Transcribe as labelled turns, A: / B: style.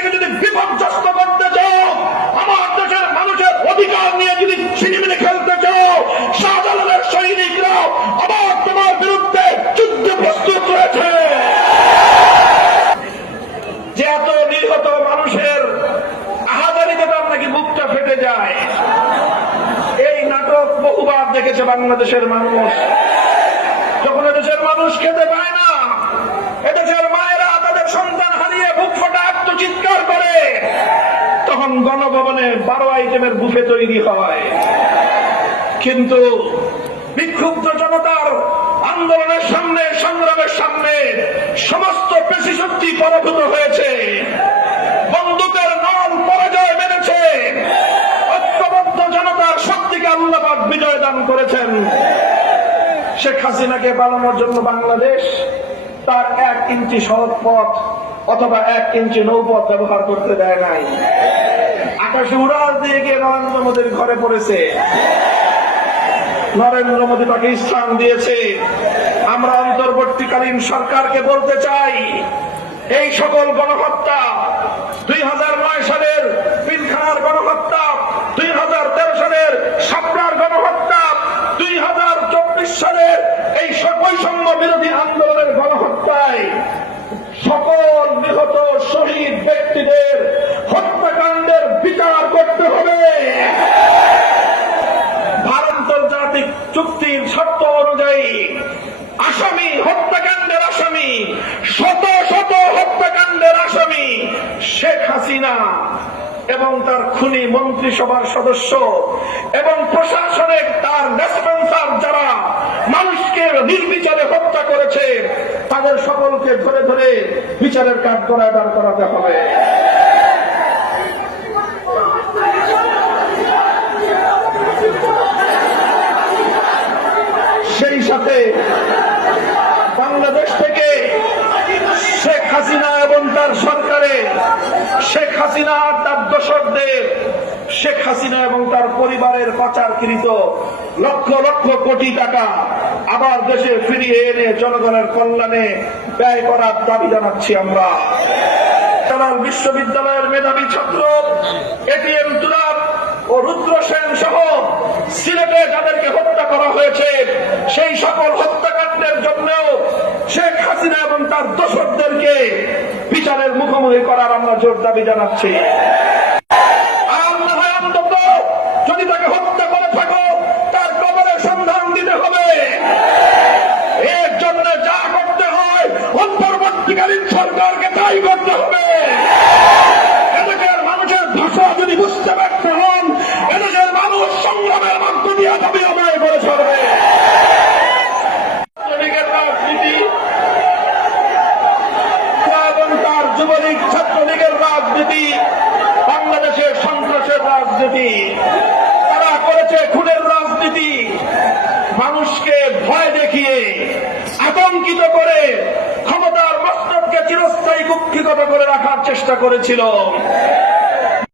A: থেকে যদি বিপর্যস্ত করতে চাও, আমার দেশের মানুষের অধিকার নিয়ে যদি ছিনিমিনি খেলতে চাও, শাহজালালের আবার তোমার বিরুদ্ধে যুদ্ধ প্রস্তুত রয়েছে যে এত মানুষের নাকি ফেটে যায়। এই নাটক দেখেছে বাংলাদেশের মানুষ। যখন এদেশের মানুষ খেতে পায় না, এদেশের আইটেমের বুফে তৈরি হয়। কিন্তু বিক্ষুব্ধ জনতার আন্দোলনের সামনে, সংগ্রামের সামনে সমস্ত পেশি শক্তি পরাভূত হয়েছে। বন্দুকের নল পরাজয় মেনেছে। ঐক্যবদ্ধ জনতার শক্তিকে আল্লাপাক বিজয় দান করেছেন। শেখ হাসিনাকে পালানোর জন্য বাংলাদেশ তার এক ইঞ্চি সড়ক পথ অথবা এক ইঞ্চি নৌপথ ব্যবহার করতে দেয় নাই। আকাশে উড়াল দিয়ে গিয়ে নরেন্দ্র মোদীর ঘরে পড়েছে। নরেন্দ্র মোদী তাকে স্থান দিয়েছে। আমরা অন্তর্বর্তীকালীন সরকারকে বলতে চাই, এই সকল গণহত্যা, দুই হাজার নয় সালের পিলখানার গণহত্যা, দুই হাজার তেরো সালের সাপড়ার গণহত্যা, দুই হাজার চব্বিশ সালের এই বৈষম্য বিরোধী আন্দোলনের গণহত্যায় সকল নিহত শহীদ ব্যক্তিদের হত্যাকাণ্ডের বিচার করতে হবে ভারত আন্তর্জাতিক চুক্তির শর্ত অনুযায়ী আসামি, হত্যাকাণ্ডের আসামি, শত শত হত্যাকাণ্ডের আসামি শেখ হাসিনা এবং তার খুনি মন্ত্রিসভার সদস্য এবং প্রশাসনের তার রেসপন্সার যারা মানুষকে নির্বিচারে হত্যা করেছে, তাদের সকলকে ধরে ধরে বিচারের কাজ করায় দাঁড় করাতে হবে। বাংলাদেশ থেকে শেখ হাসিনা এবং তার সরকারে শেখ হাসিনা, তার দোসরদের শেখ হাসিনা এবং তার পরিবারের পাচারকৃত লক্ষ লক্ষ কোটি টাকা আবার দেশে ফিরিয়ে এনে জনগণের কল্যাণে ব্যয় করার দাবি জানাচ্ছি আমরা। বিশ্ববিদ্যালয়ের মেধাবী ছাত্র এটিএম তুরাব ও রুদ্র সেন সহ সিলেটে যাদেরকে হত্যা করা হয়েছে সেই সকল হত্যাকাণ্ডের জন্যও শেখ হাসিনা এবং তার দোষকদেরকে বিচারের মুখোমুখি করার আমরা জোর দাবি জানাচ্ছি। যা করতে হয় সরকারকে তাই হবে। মানুষের ভাষা যদি বুঝতে ব্যর্থ হন, এদেশের মানুষ সংগ্রামের মধ্য দিয়ে দাবি করে ছাত্রলীগের রাজনীতি এবং তার যুবলীগ ছাত্রলীগের রাজনীতি, বাংলাদেশের সন্ত্রাসের রাজনীতি। তারা করেছে খুনের রাজনীতি। মানুষকে ভয় দেখিয়ে, আতঙ্কিত করে ক্ষমতার মস্তককে চিরস্থায়ী কুক্ষিগত করে রাখার চেষ্টা করেছিল।